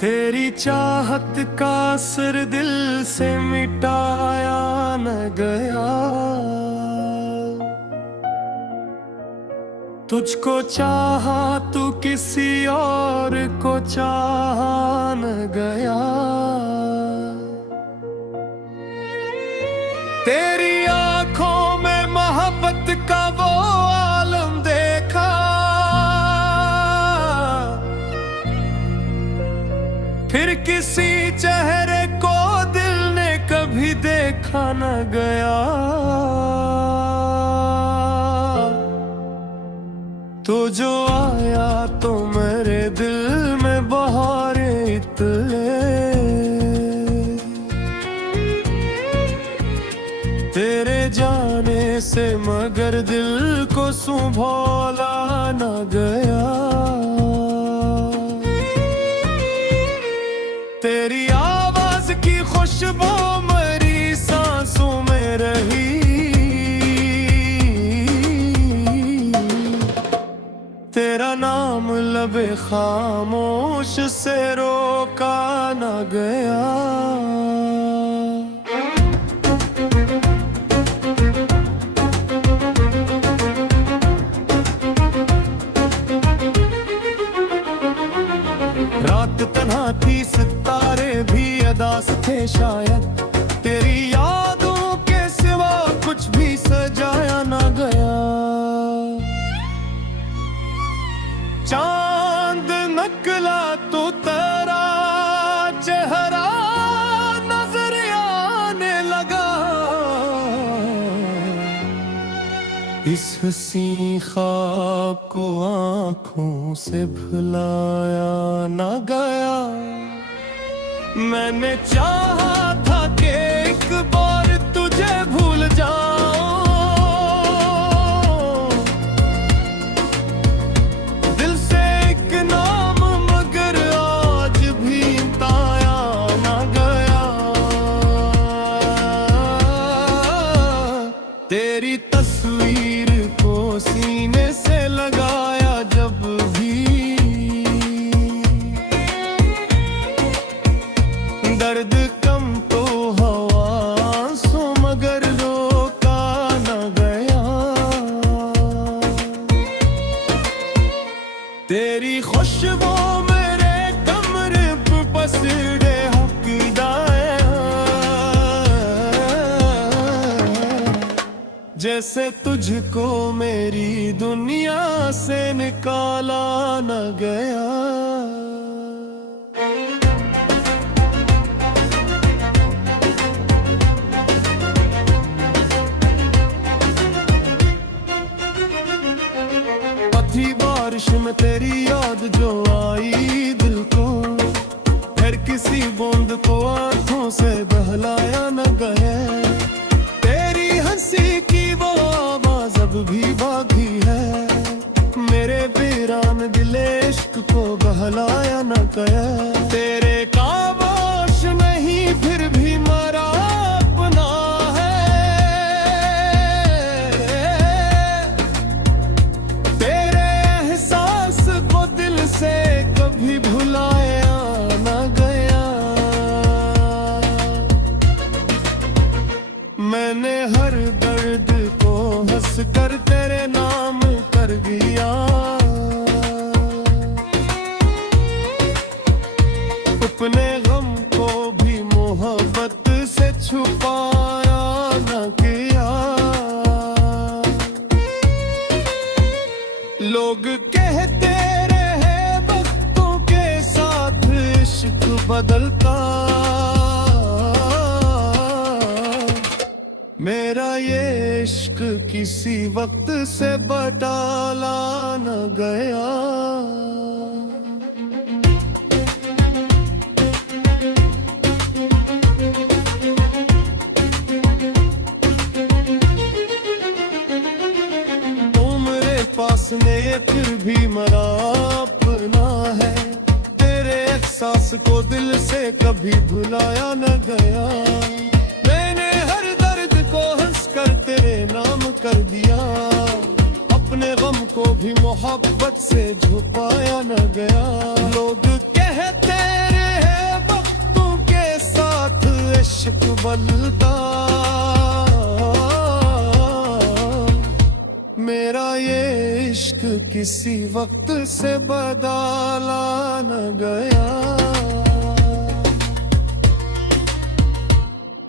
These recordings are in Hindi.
तेरी चाहत का असर दिल से मिटाया न गया। तुझको चाहा तू किसी और को चाहा न गया। तेरी आंखों में मोहब्बत का वो आलम देखा। फिर किसी चेहरे को दिल ने कभी देखा न गया। तो जो आया तो मेरे दिल में बहारें इतने। तेरे जाने से मगर दिल को संभाला न गया। तेरी आवाज की खुशबू मेरी सांसों में रही। तेरा नाम लबे खामोश से रोका न गया। रात तन्हा थी सितारे भी अदास थे शायद। तेरी यादों के सिवा कुछ भी सजाया ना गया। चांद नकला तो तेरा चेहरा नजर आने लगा। इस हसी ख्वाब को आंखों से भुलाया न गया। मैंने चाहा था कि एक बार तुझे भूल जाऊं। दिल से एक नाम मगर आज भी ताया न गया। तेरी तस्वीर को सीने से लगाया जब भी। दर्द कम तो हवा सो मगर रोका न गया। तेरी खुशबू मेरे कमरे पे पसरे हकीदाए। जैसे तुझको मेरी दुनिया से निकाला न गया। पथी बारिश में तेरी याद जो आई दिल को। फिर किसी बूंद को आंखों से बहलाया न गया। तेरी हंसी की वो आवाज अब भी बाकी है। मेरे वीरान दिल इश्क को बहलाया न गया। तेरे खामोश नहीं फिर भी मरा अपना है। तेरे एहसास को दिल से कभी भुलाया न गया। मैंने हर दर्द को हंस कर तेरे नाम कर दिया। अपने गम को भी मोहब्बत से छुपाया न किया। लोग कहते रहे वक्तों के साथ इश्क बदलता। मेरा ये इश्क किसी वक्त से बटाला न गया। पास ने फिर भी मरा अपना है। तेरे एहसास को दिल से कभी भुलाया न गया। मैंने हर दर्द को हंस कर तेरे नाम कर दिया। अपने गम को भी मोहब्बत से छुपाया न गया। लोग कहते रहे किसी वक्त से बदला न गया।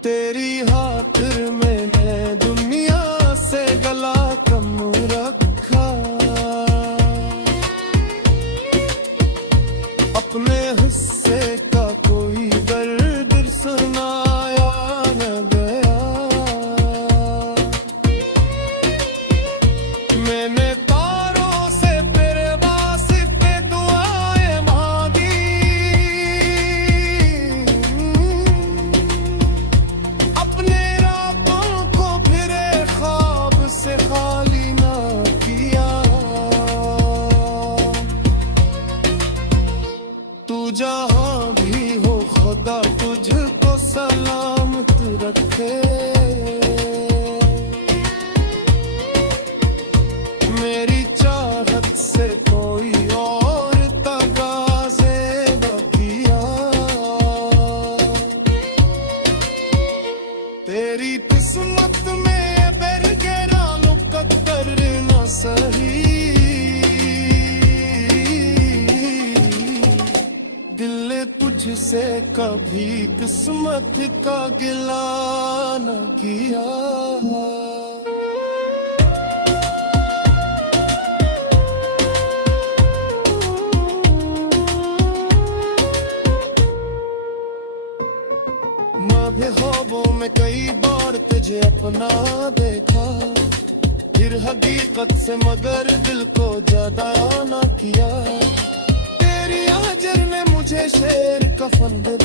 तेरी खातिर मैंने दुनिया से गला कम रखा। अपने हिस्से का कोई दर्द सुनाया न गया। मैंने तारों से तेरे वास्ते दुआएं मांगी। अपने रातों को फिरे ख्वाब से खाली ना किया। तू जहां भी हो खुदा तुझको सलामत रखे। मेरी चाहत से कोई और तगाज़े न किया। तेरी किस्मत में बेरगेरा मुकद्दर न सही। दिल ने तुझसे कभी किस्मत का गिला न किया। मैं भी ख्वाबों में कई बार तुझे अपना देखा। फिर हकीकत से मगर दिल को ज्यादा ना किया। तेरी हाजर ने मुझे शेर कफन दे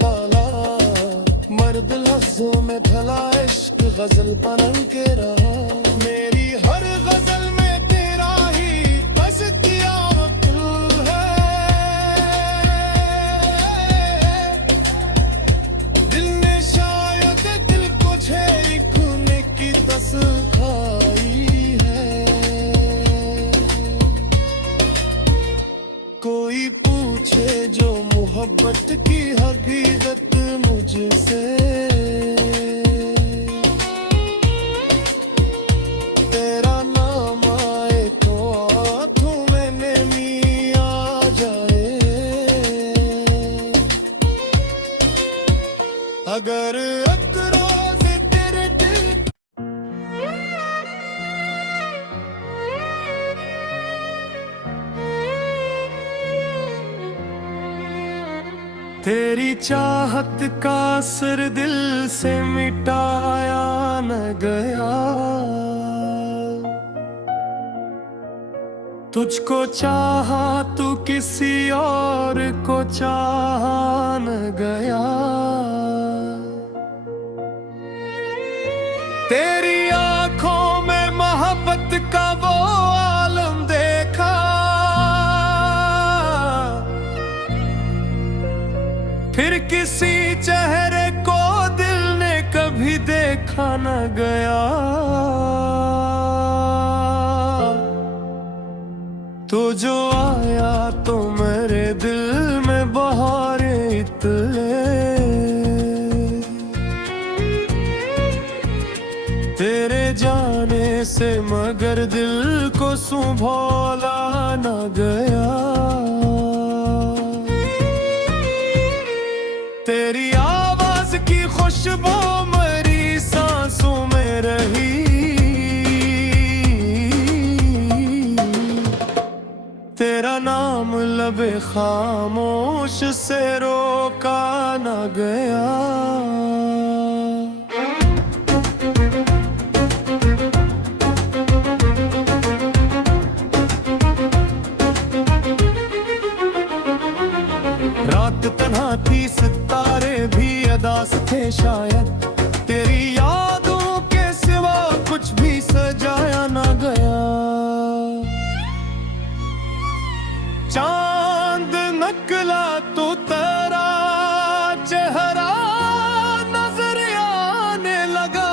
डाला। मर्द लफ्जों में ढला इश्क गजल बनन के रहा। मेरी हर गजल में तेरा ही बस किया वकील है। दिल ने शायद दिल को छेड़ी खून की तस्वीर खाई है। कोई पूछे जो मोहब्बत की हकीकत मुझसे। तेरा नाम आए तो आंखों में नमी आ जाए। अगर अतराज़ तेरे दिल तेरी चाहत का असर दिल से मिटाया न गया। तुझको चाहा तू किसी और को चाहा न गया। तेरी आंखों में मोहब्बत का वो आलम देखा। फिर किसी चेहरे को दिल ने कभी देखा न गया। तो जो आया तो मेरे दिल में बहारें इतने। तेरे जाने से मगर दिल को संभाला न गया। तेरी आवाज की खुशबू मेरी सांसों में रही। तेरा नाम लबे खामोश से रोका न गया। रात तन्हा थी सितारे भी अदास थे शायद। तेरी यादों के सिवा कुछ भी सजाया ना गया। चांद नकला तो तेरा चेहरा नजर आने लगा।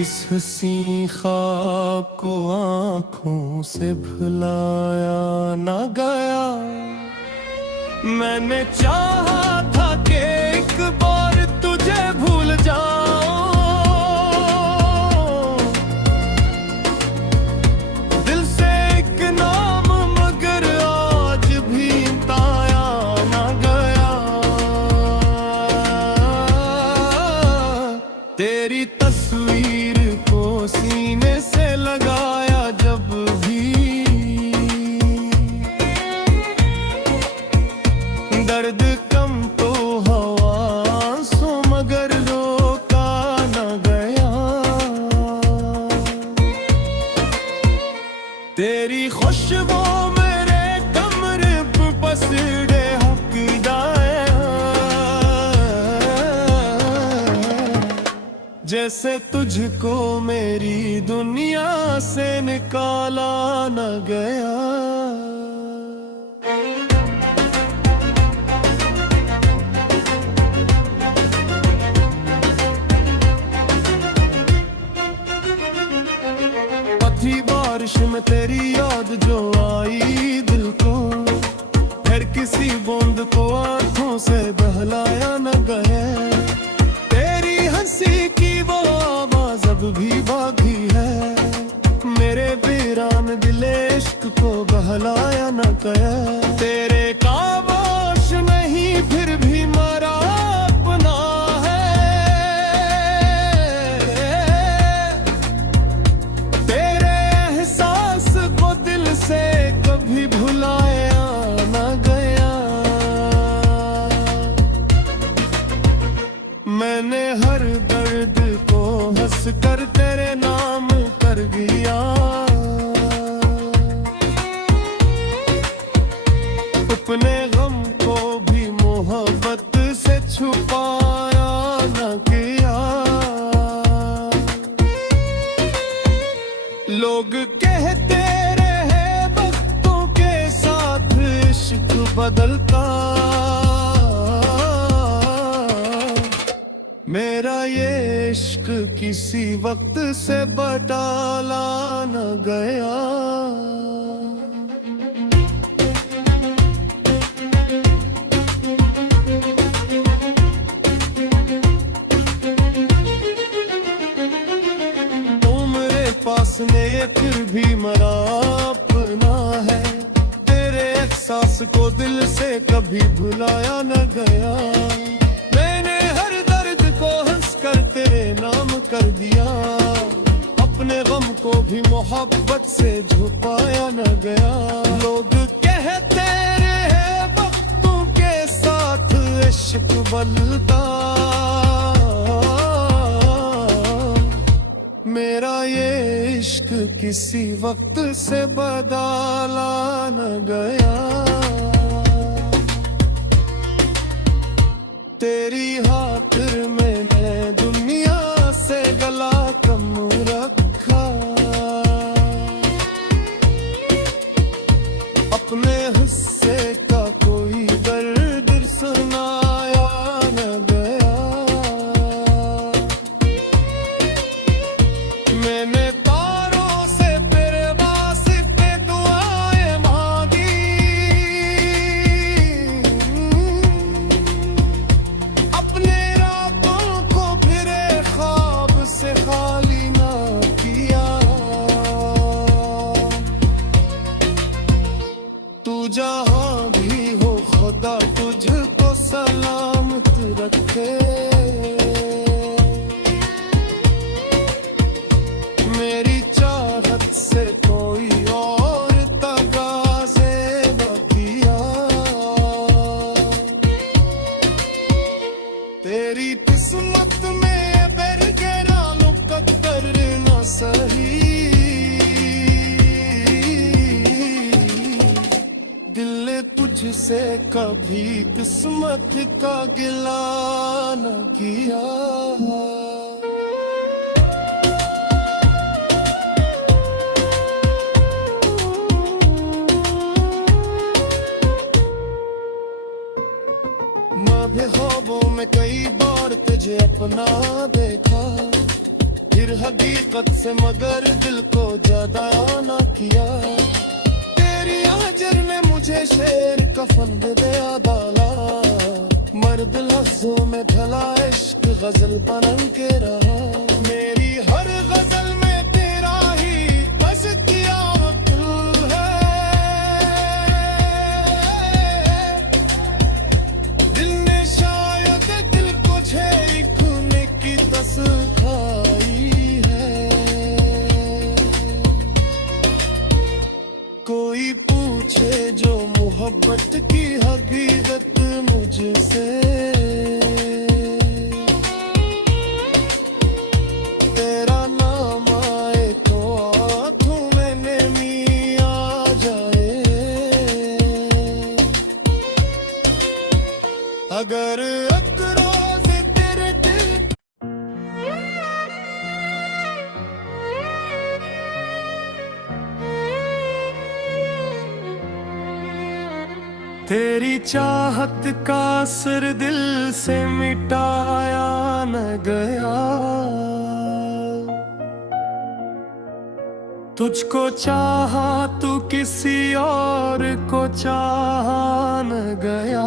इस हसी ख्वाब को आंखों से भुलाया ना गया। मैंने चाहा था कि एक बार तुझे भूल जाऊं। तेरी तस्वीर को सीने से लगाया जब भी, दर्द कम तो हवा सो मगर रोका न गया। तेरी खुशबू मेरे कमरे पे पसरे हकीदाए, जैसे तुझको मेरी दुनिया से निकाला न गया। पथी बारिश में तेरी याद जो आई दिल को, फिर किसी बूंद को आंखों से बहलाया न गया। तेरी हंसी की वो आवाज अब भी बाकी है, मेरे वीरान दिल इश्क को बहलाया न गया। तेरे काबोश नहीं फिर भी मरा अपना है, तेरे एहसास को दिल से कभी भुलाया न गया। मैंने हर दर्द को हंस कर तेरे नाम कर दिया, अपने गम को भी मोहब्बत से छुपाया न किया। लोग कहते रहे वक्तों के साथ इश्क बदलता, मेरा ये इश्क किसी वक्त से बदला न गया। पास ने फिर भी मरा अपना है, तेरे एहसास को दिल से कभी भुलाया न गया। मैंने हर दर्द को हंस कर तेरे नाम कर दिया, अपने गम को भी मोहब्बत से छुपाया न गया। लोग कहते रहे वक्तों के साथ इश्क बदलता, मेरा ये इश्क किसी वक्त से बदला न गया। तेरी खातिर मैंने दुनिया से गला कम रखा, अपने हिस्से का कोई दर्द सुनाया न गया। मैंने तारों से तेरे वास्ते दुआएं मांगी, अपने रातों को फिर ख्वाब से खाली ना किया। तू जहां भी हो खुदा तुझको सलामत रखे, मेरी चाहत से कोई और तगाज़े न किया। तेरी किस्मत में बेरगेरा मुकद्दर न सही, दिल ने तुझसे कभी किस्मत का गिला न किया। ख्वाबों में कई बार तुझे अपना देखा, फिर हकीकत से मगर दिल को ज्यादा ना किया। तेरी हाजर ने मुझे शेर कफन दे दिया डाला, मर्द लफ्जों में ढला इश्क गजल बन के रहा। मेरी हर गजल में तेरा ही बस किया वक्ल है, दिल ने शायद दिल को छेड़ी खून की तस्वीर तेरी चाहत का असर दिल से मिटाया न गया, तुझको चाहा तू किसी और को चाहा न गया।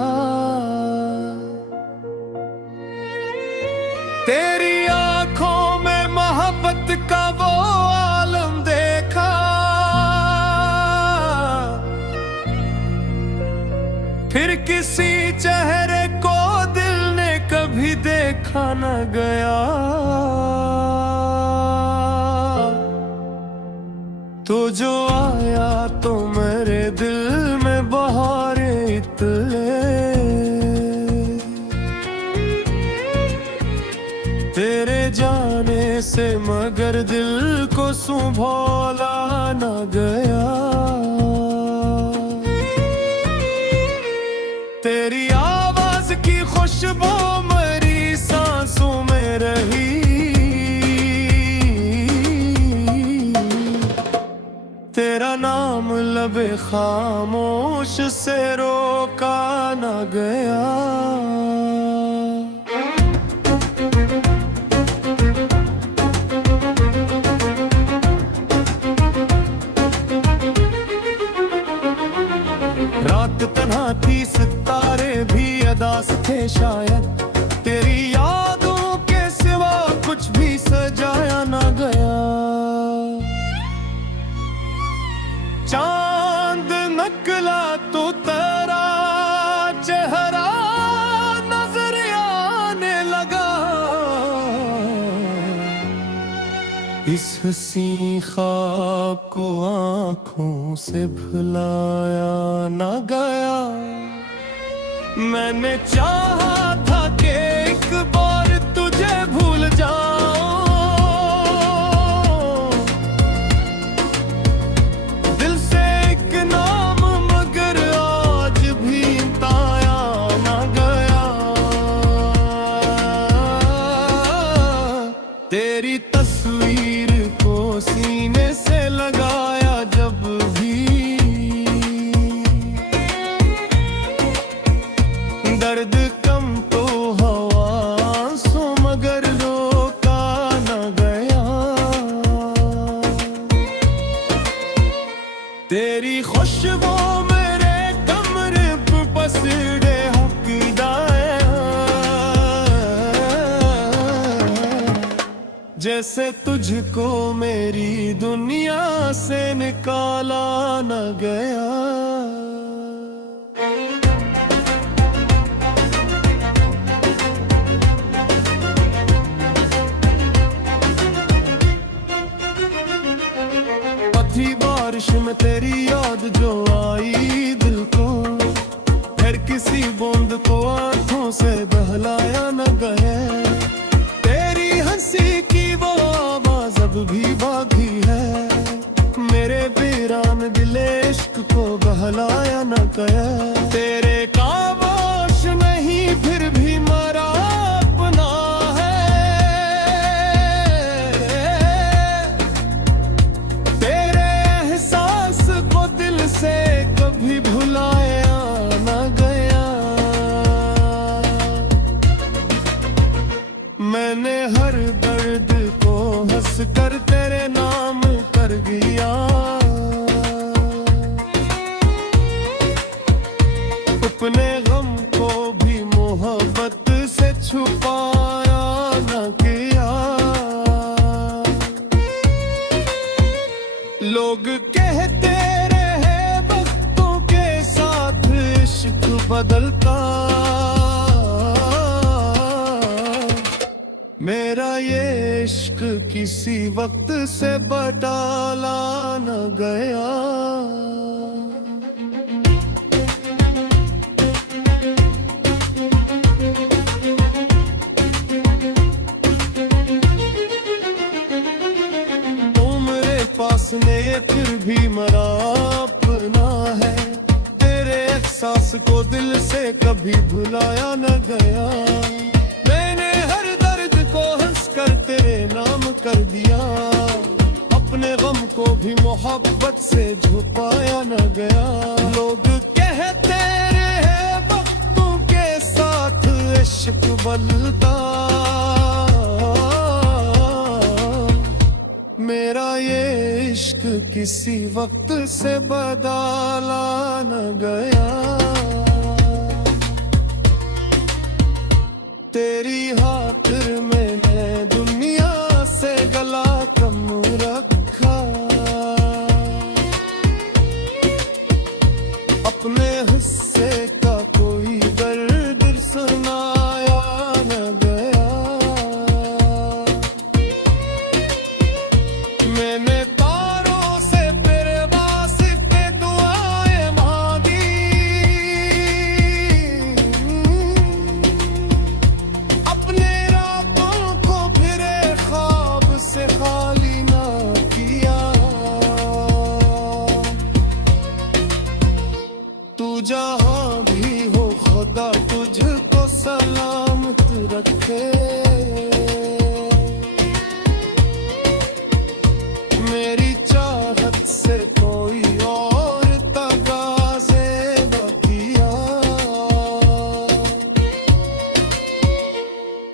तेरी आंखों में मोहब्बत का वो आलम देखा, फिर किसी चेहरे को दिल ने कभी देखा न गया। तो जो आया तो मेरे दिल में बहारें इतने, तेरे जाने से मगर दिल को संभाला न गया। तेरी आवाज की खुशबू मेरी सांसों में रही, तेरा नाम लबे खामोश से रोका न गया। रात तन्हा थी सितारे भी अदास थे शायद, तेरी यादों के सिवा कुछ भी सजाया ना गया। चांद नकला तो तेरा चेहरा नजर आने लगा, इस हसी ख्वाब को आंखों से भुलाया न गया। मैंने चाहा था कि एक बार तुझे भूल जाऊं, दिल से एक नाम मगर आज भी ताया न गया। तेरी तस्वीर को सीने से लगाया जब भी, दर्द कम तो हवा सो मगर रोका न गया। तेरी खुशबू मेरे कमरे पे पसरे हकीदाए, जैसे तुझको मेरी दुनिया से निकाला न गया। पथी बारिश में तेरी याद जो आई दिल को, फिर किसी बूंद को आंखों से बहलाया न गया। तेरी हंसी की वो आवाज अब भी बाकी है, मेरे वीरान दिल इश्क को बहलाया न गया। तेरे खामोश नहीं फिर भी मरा अपना है, तेरे एहसास को दिल से कभी भुलाया न गया। मैंने हर दर्द को हंस कर तेरे नाम कर दिया, अपने गम को भी मोहब्बत से छुपाया न किया। लोग कहते रहे वक्तों के साथ इश्क बदलता, मेरा ये इश्क किसी वक्त से बदला न गया। पास ने फिर भी मरा अपना है, तेरे एहसास को दिल से कभी भुलाया न गया। मैंने हर दर्द को हंस कर तेरे नाम कर दिया, अपने गम को भी मोहब्बत से छुपाया न गया। लोग कहते रहे किसी वक्त से बदला न गया। तेरी खातिर मैंने दुनिया से गला कम रखा। अपने हिस्से का कोई दर्द सुनाया न गया। मैंने तारों से तेरे वास्ते दुआएं मांगी। अपने रातों को फिरे ख्वाब से खाली ना किया। तू जहां भी हो खुदा तुझको सलामत रखे। मेरी चाहत से कोई और तगाज़े न किया।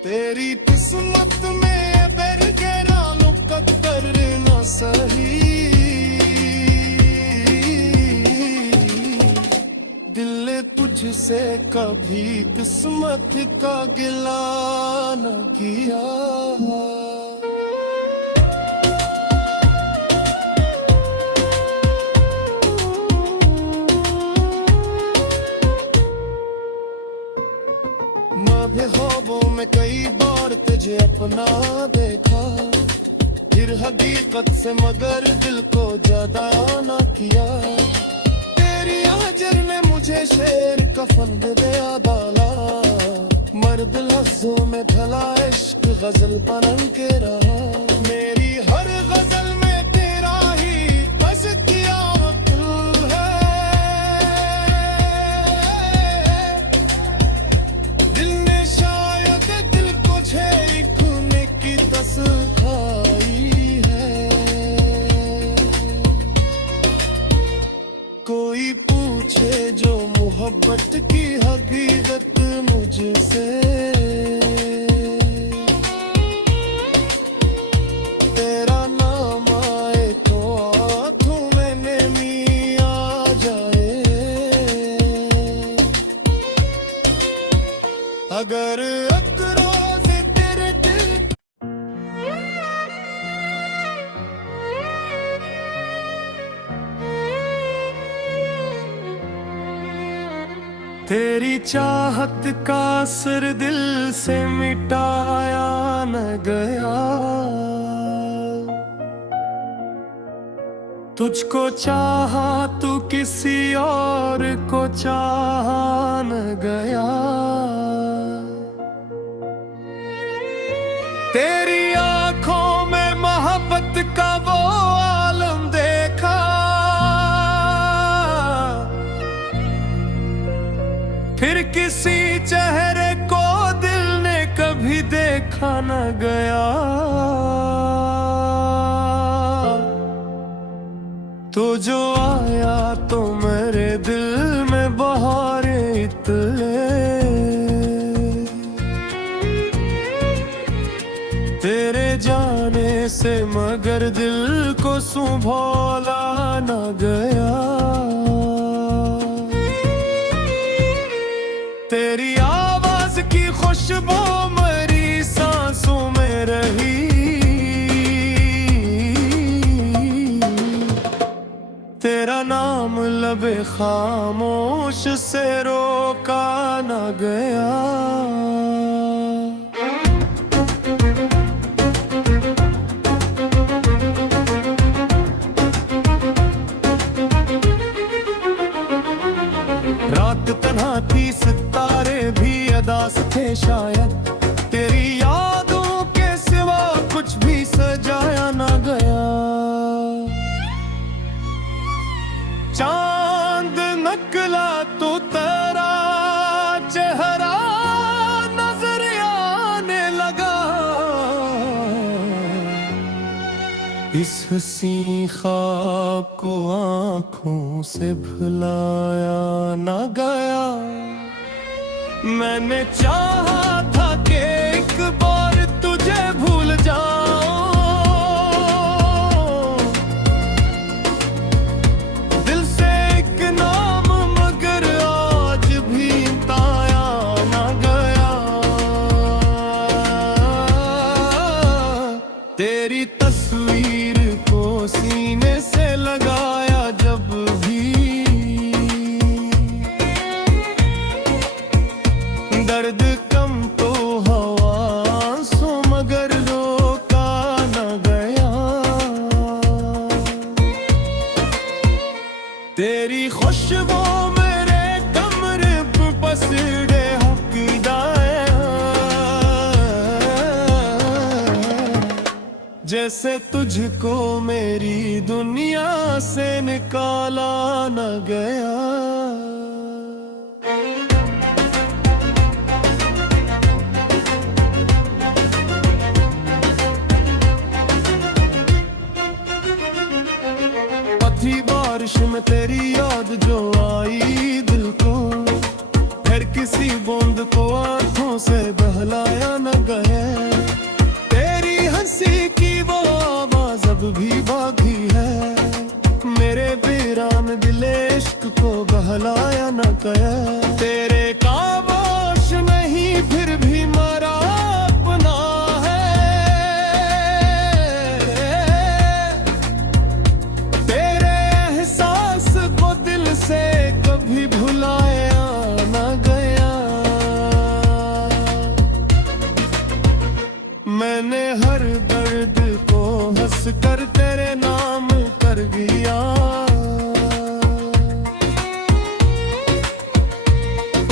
तेरी किस्मत में बेरगेरा मुकद्दर न सही। दिल ने तुझसे कभी किस्मत का गिला न किया। मैं भी ख्वाबों में कई बार तुझे अपना देखा। फिर हकीकत से मगर दिल को ज्यादा ना किया। तेरी हाजर ने मुझे शेर कफन दे दिया डाला। मर्द लफ्जों में ढला इश्क गजल बनन के रहा। मेरी हर गजल में तेरा ही बस किया वकील है। दिल ने शायद दिल को छेड़ी खूने की तस खाई है। कोई पूछे जो मोहब्बत की हकीकत मुझसे। तेरा नाम आए तो आंखों में नमी आ जाए। अगर अतरों से तेरे दिल तेरी चाहत का असर दिल से मिटाया न गया। तुझको चाहा तू किसी और को चाहा न गया। तेरी आंखों में मोहब्बत का वो आलम देखा। फिर किसी चेहरे को दिल ने कभी देखा न गया। तो जो आया तो मेरे दिल में बहारें इतने। तेरे जाने से मगर दिल को संभाला न गया। तेरी आवाज की खुशबू मेरी सांसों में रही। तेरा नाम लबे खामोश से रोका न गया। रात तन्हा थी सितारे भी अदास थे शायद। तेरी यादों के सिवा कुछ भी सजाया ना गया। चांद नकला तो तेरा चेहरा नजर आने लगा। इस हसी ख्वाब को आंखों से भुलाया ना गया। मैंने चाहा था कि एक बार तुझे भूल जाऊं। जैसे तुझको मेरी दुनिया से निकाला न गया। पथी बारिश में तेरी याद जो आई दिल को, फिर किसी बूंद को आंखों से बहलाया न गया। तेरी हंसी की वो आवाज अब भी बाकी है, मेरे वीरान दिल इश्क को बहलाया न गया। तेरे खामोश नहीं फिर भी मरा अपना है, तेरे एहसास को दिल से कभी भुलाया न गया। मैंने हर दर्द को हंस कर तेरे नाम कर दिया,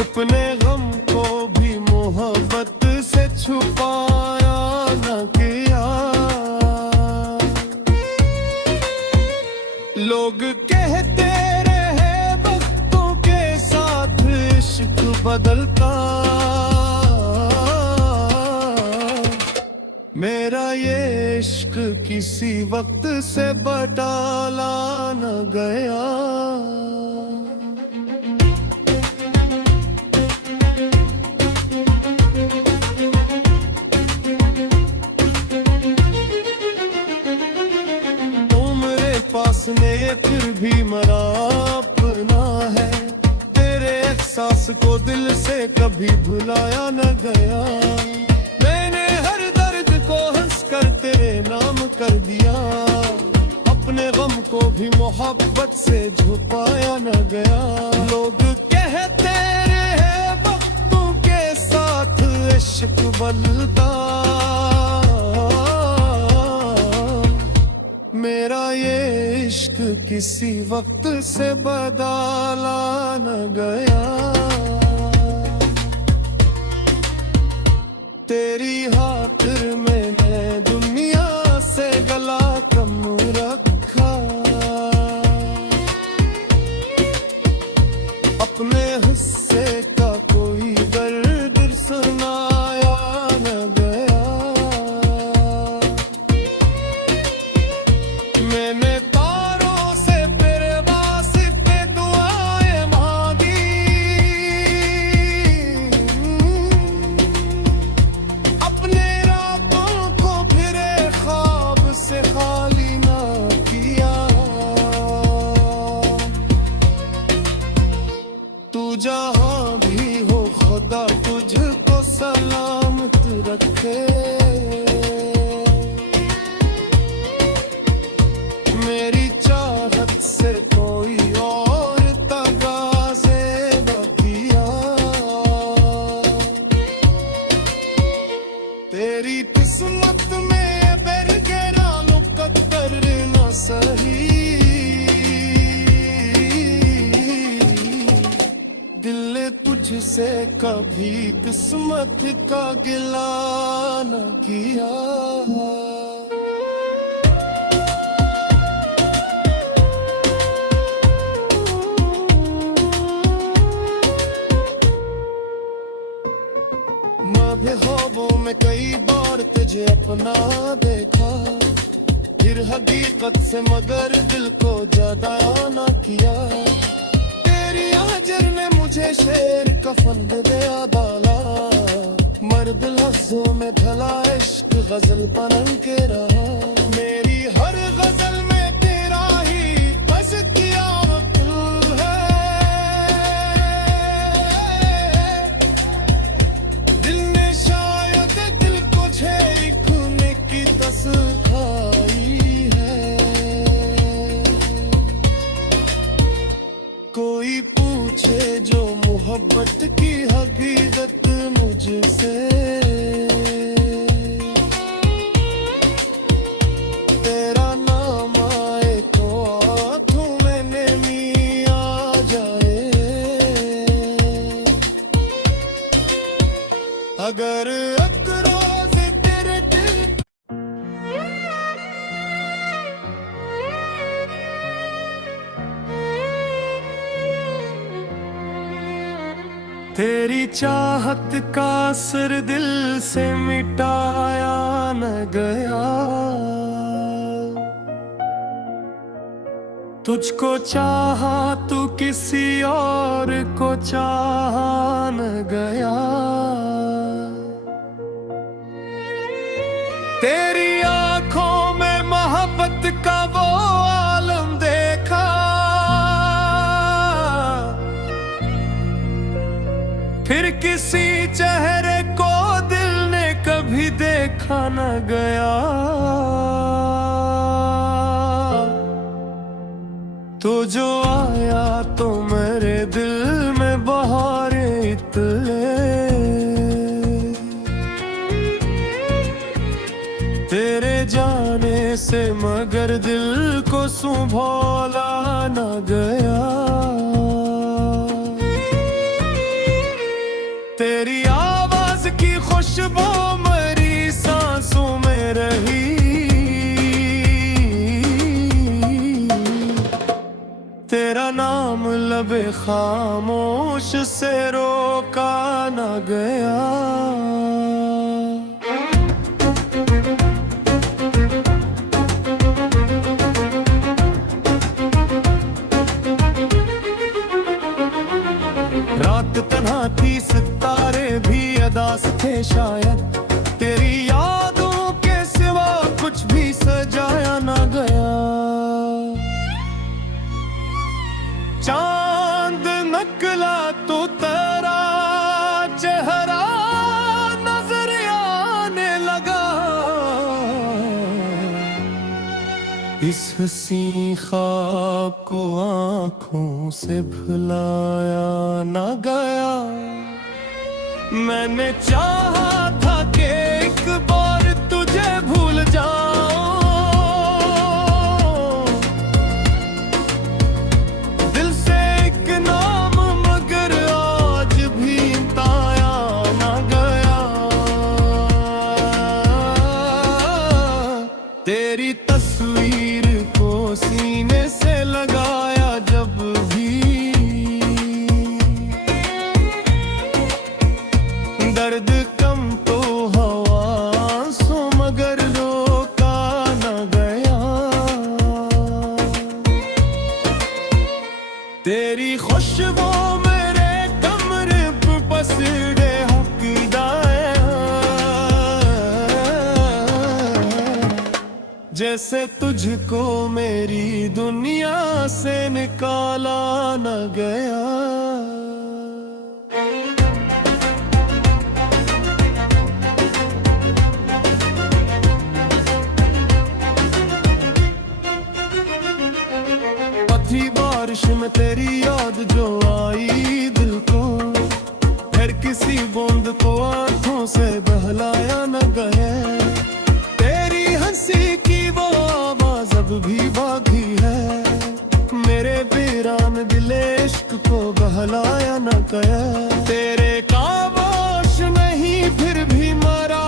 अपने गम को भी मोहब्बत से छुपाया न किया। लोग कहते रहे वक्तों के साथ इश्क बदलता, मेरा ये इश्क किसी वक्त से बदला न गया। पास ने फिर भी मरा अपना है, तेरे एहसास को दिल से कभी भुलाया न गया। मैंने हर दर्द को हंस कर तेरे नाम कर दिया, अपने गम को भी मोहब्बत से छुपाया न गया। लोग कहते रहे वक्तों के साथ इश्क बदलता, मेरा ये इश्क किसी वक्त से बदला न गया। तेरी खातिर में मैं दुनिया से गला कम रखा, अपने हिस्से का कोई दर्द सुनाया न गया। मैंने तारों से तेरे वास्ते दुआएं मांगी, अपने रातों को फिर ख्वाब से खाली ना किया। तू जहां भी हो खुदा तुझको सलामत रखे, मेरी चाहत से कोई और तगाज़े न किया। तेरी किस्मत में बेरगेरा मुकद्दर न सही, दिल ने तुझसे कभी किस्मत का गिला न किया। ख्वाबों में कई बार तुझे अपना देखा, फिर हकीकत से मगर दिल को ज्यादा ना किया। तेरी हाजर ने मुझे शेर कफन दे डाला, मर्द लफ्जों में ढला इश्क गजल बन के रहा। मेरी हर गजल में तेरा ही बस किया वक्ल है, दिल ने शायद दिल को छेड़ी खूने की तस खाई है। कोई पूछे जो मोहब्बत की हकीकत मुझसे, तेरा नाम तेरी चाहत का असर दिल से मिटाया न गया, तुझको चाहा तू किसी और को चाहा न गया। तेरी आंखों में मोहब्बत का वो आलम देखा, फिर किसी चेहरे को दिल ने कभी देखा न गया। तो जो आया तो मेरे दिल में बहारें इतने, तेरे जाने से मगर दिल को संभाला न गया। तेरी आवाज की खुशबू मेरी सांसों में रही, तेरा नाम लबे खामोश से रोका न गया। रात तन्हा थी सितारे भी अदास थे शायद, तेरी यादों के सिवा कुछ भी सजाया न गया। चांद नकला तो तेरा चेहरा नजर आने लगा, इस हसी ख्वाब को आंखों से भुलाया न गया। मैंने चाहा था कि एक बार तुझे भूल जाऊं, दिल से एक नाम मगर आज भी ताया न गया। तेरी तस्वीर को सीने से लगाया जब भी, दर्द कम तो हवा सो मगर रोका न गया। तेरी खुशबू मेरे कमरे पे पसरे हकीदाए, जैसे तुझको मेरी दुनिया से निकाला न गया। पथी बारिश में तेरी याद जो आई दिल को, फिर किसी बूंद को आंखों से बहलाया न गया। तेरी हंसी की वो आवाज अब भी बाकी है, मेरे वीरान दिल इश्क को बहलाया न गया। तेरे खामोश नहीं फिर भी मरा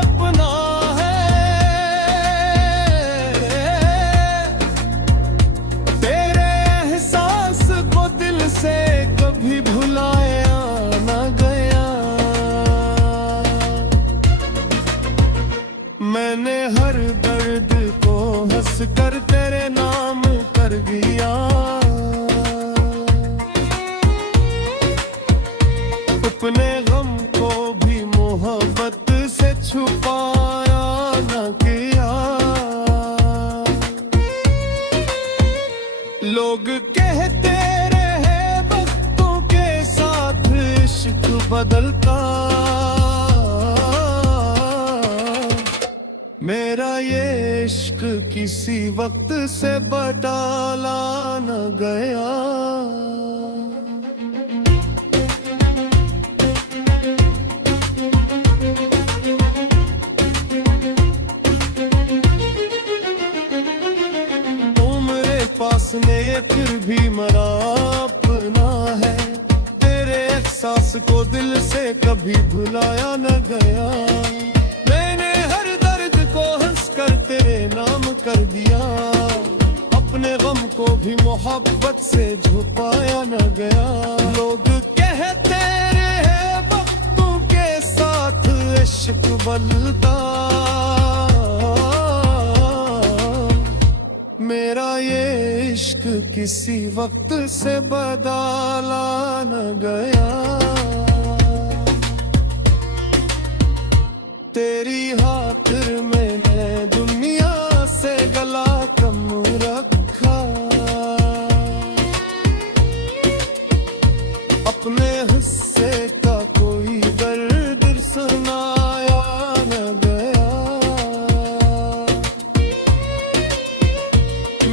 अपना है, तेरे एहसास को दिल से कभी भुलाया न गया। मैंने हर दर्द को हंस कर तेरे नाम कर दिया, अपने गम को भी मोहब्बत से छुपाया न किया। लोग कहते रहे वक्तों के साथ इश्क बदलता, मेरा ये इश्क किसी वक्त से बदला न गया। पास ने फिर भी मरा अपना है, तेरे एहसास को दिल से कभी भुलाया न गया। मैंने हर दर्द को हंस कर तेरे नाम कर दिया, अपने गम को भी मोहब्बत से छुपाया न गया। लोग कहते किसी वक्त से बदला न गया। तेरी खातिर मैंने दुनिया से गला कम रखा। अपने हिस्से का कोई दर्द सुनाया न गया।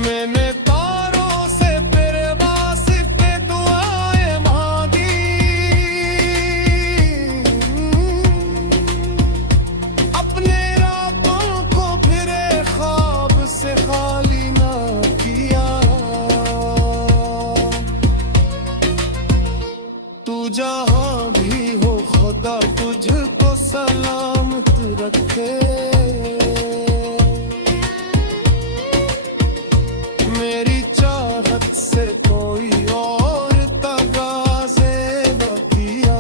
मैंने तारों से तेरे वास्ते दुआएं मांगी। अपने रातों को फिरे ख्वाब से खाली ना किया। तू जहां भी हो खुदा तुझको सलामत रखे। मेरी चाहत से कोई और तगाज़े न किया।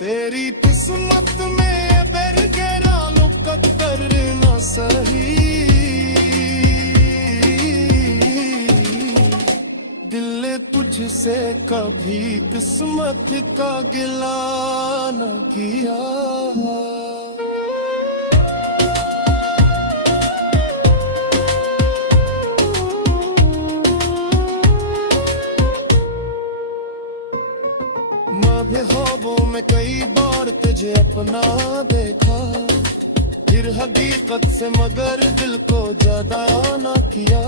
तेरी किस्मत में बेरगेरा मुकद्दर न सही। दिल ने तुझसे कभी किस्मत का गिला न किया। मैं भी ख्वाबों में कई बार तुझे अपना देखा। फिर हकीकत से मगर दिल को ज्यादा ना किया।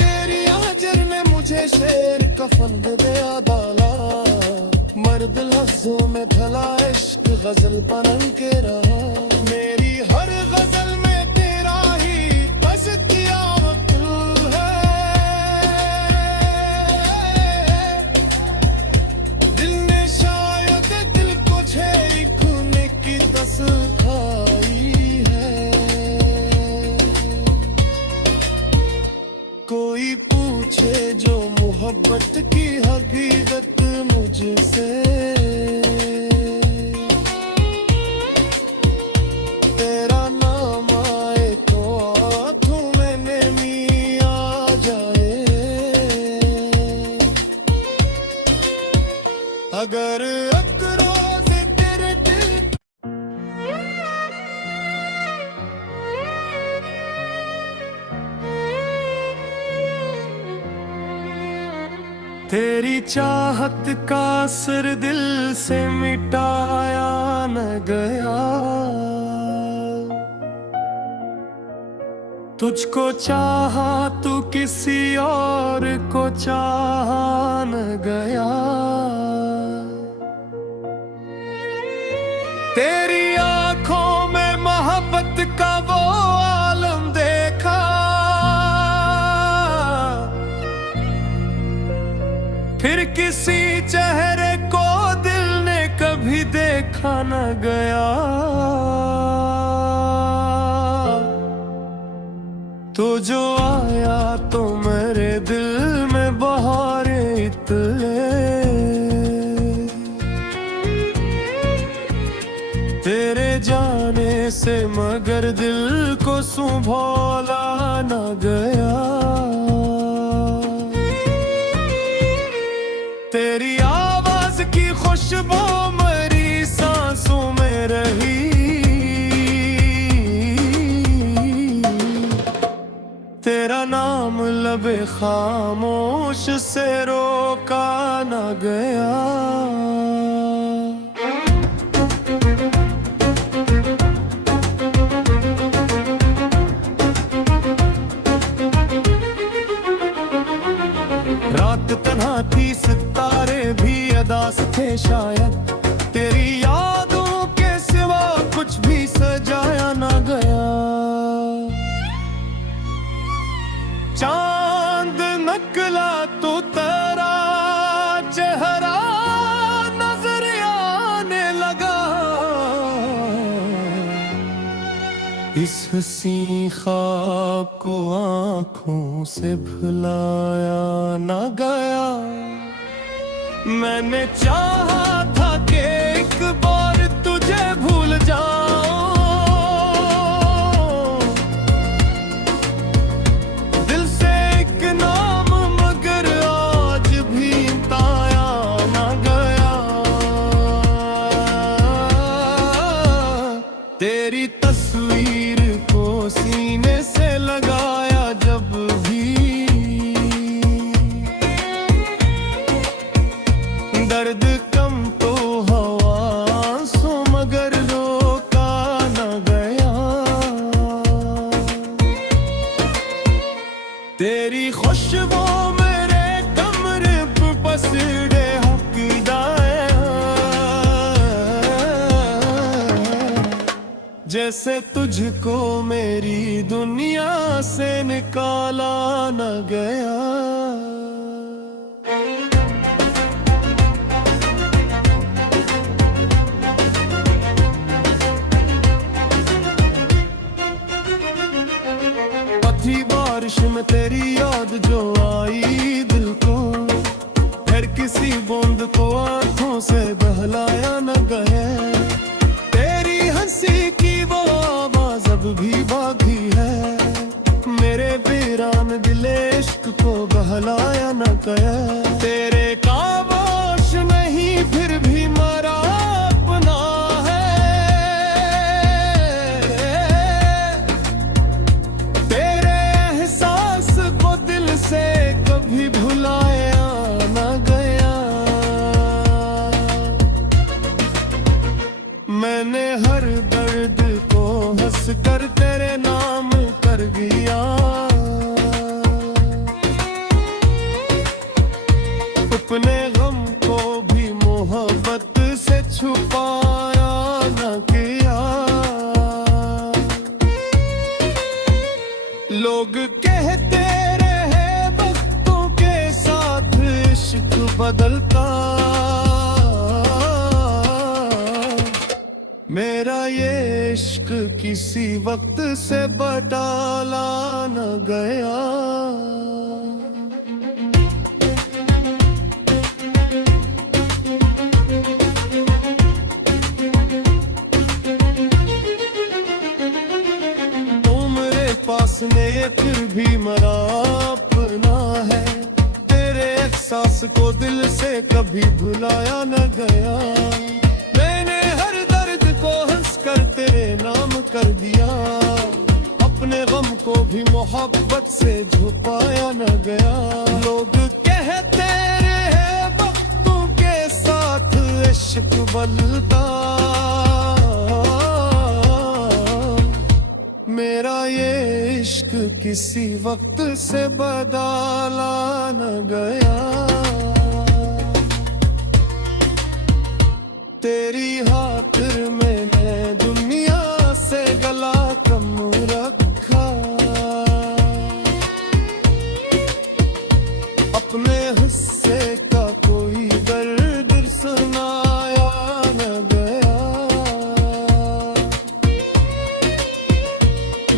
तेरी हाजिर ने मुझे शेर कफन दे डाला। मर्द लफ्जों में ढला इश्क गजल बन के रहा। मेरी हर गजल में तेरा ही बस किया वकील है। दिल ने शायद दिल को छेड़ी खूने की कसम खाई है। कोई पूछे जो मोहब्बत की हकीकत मुझसे। तेरा नाम आए तो आंखों में नमी आ जाए। अगर अकरों से तेरे दिल तेरी चाहत का असर दिल से मिटाया न गया। तुझको चाहा तू किसी और को चाहा न गया। तेरी आंखों में मोहब्बत का वो आलम देखा। फिर किसी चेहरे को दिल ने कभी देखा न गया। तो जो आया तो मेरे दिल में बहारें इतने। तेरे जाने से मगर दिल को संभाला न गया। तेरी आवाज की खुशबू मेरी सांसों में रही। तेरा नाम लबे खामोश से रोका न गया। रात तन्हा थी सितारे भी अदास थे शायद। तेरी यादों के सिवा कुछ भी सजाया ना गया। चांद नकला तो तेरा चेहरा नजर आने लगा। इस हसी ख्वाब को आंखों से भुलाया ना गया। मैंने चाहा था कि एक बार तुझे भूल जाऊं। जैसे तुझको मेरी दुनिया से निकाला न गया। पथी बारिश में तेरी याद जो आई दिल को, फिर किसी बूंद को आंखों से बहलाया न गया। तेरी हंसी की वो आवाज अब भी बाकी है, मेरे वीरान दिले इश्क को बहलाया न गया। तेरे खामोश नहीं फिर भी मरा अपना है, तेरे एहसास को दिल से कभी भुलाया न गया। मैंने हर दर्द को हंस कर तेरे नाम कर दिया, अपने गम को भी मोहब्बत से छुपाया न किया। लोग कहते रहे वक्तों के साथ इश्क बदलता, मेरा ये इश्क किसी वक्त से बदला न गया। पास ने फिर भी मरा अपना है, तेरे एहसास को दिल से कभी भुलाया न गया। मैंने हर दर्द को हंस कर तेरे नाम कर दिया, अपने गम को भी मोहब्बत से छुपाया न गया। लोग कहते रहे वक्तों के साथ इश्क बदलता, मेरा ये इश्क किसी वक्त से बदला न गया। तेरी खातिर मैंने दुनिया से गला कम रखा, अपने हिस्से का कोई दर्द सुनाया न गया।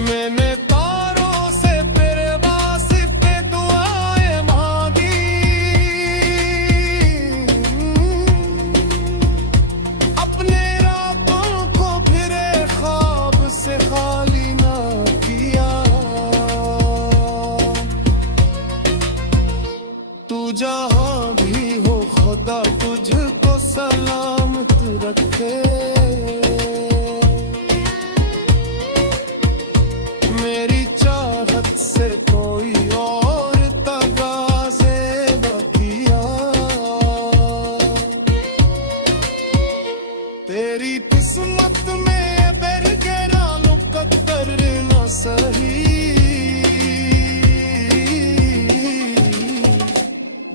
मैंने तारों से तेरे वास्ते दुआएं मांगी, अपने रातों को फिर ख्वाब से खाली ना किया। तू जहां भी हो खुदा तुझको सलामत रखे, मेरी चाहत से कोई और तगाज़े न किया। तेरी किस्मत में बेरगेरा मुकद्दर न सही,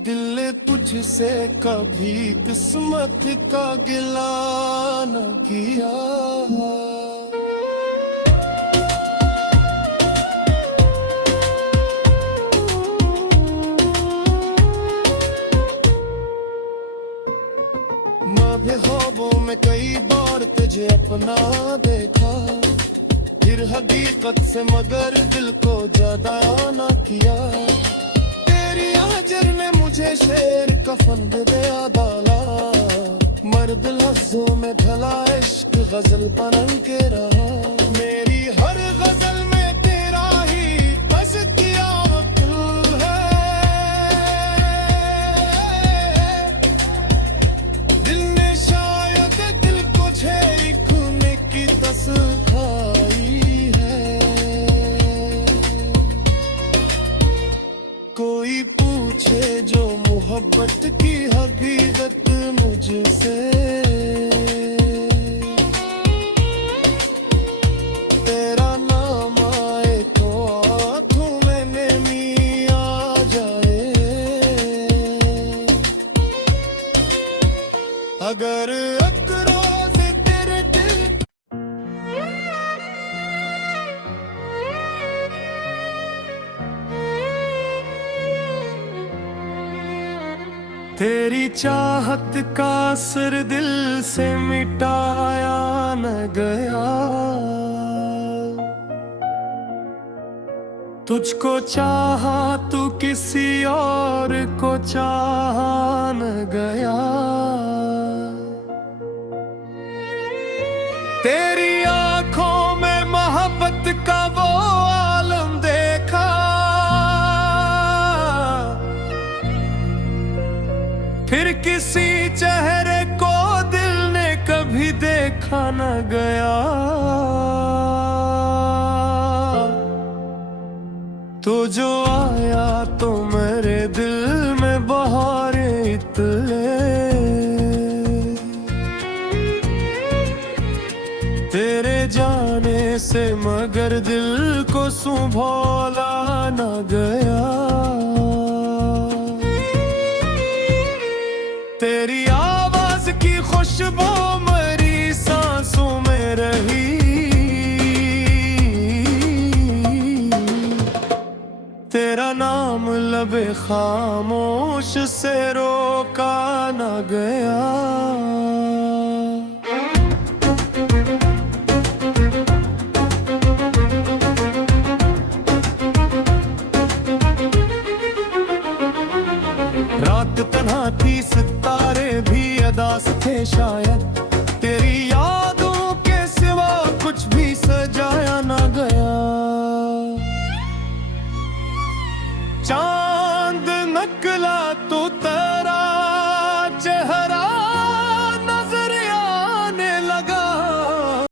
दिल ने तुझसे कभी किस्मत का गिला न किया। ख्वाबों में कई बार तुझे अपना देखा, फिर हकीकत से मगर दिल को ज्यादा ना किया। तेरी हाजर ने मुझे शेर कफन दे डाला, मर्द लफ्जों में ढला इश्क गजल बन के रहा। मेरी हर गजल में तेरा ही बस किया वकील है, दिल ने शायद दिल को छेड़ी खूने की तस खाई है। कोई पूछे जो मोहब्बत की हकीकत मुझसे, तेरा नाम आए तो आंखों में नमी आ जाए। अगर एक रोज तेरे दिल तेरी चाहत का असर दिल से मिटाया न गया। तुझको चाहा तू किसी और को चाहा न गया। तेरी आंखों में मोहब्बत का वो आलम देखा। फिर किसी चेहरे को दिल ने कभी देखा न गया। तो जो आया तो मेरे दिल में बहारें इतने। तेरे जाने से मगर दिल को संभाला न गया। तेरी आवाज की खुशबू मेरी सांसों में रही। तेरा नाम लबे खामोश से रोका न गया।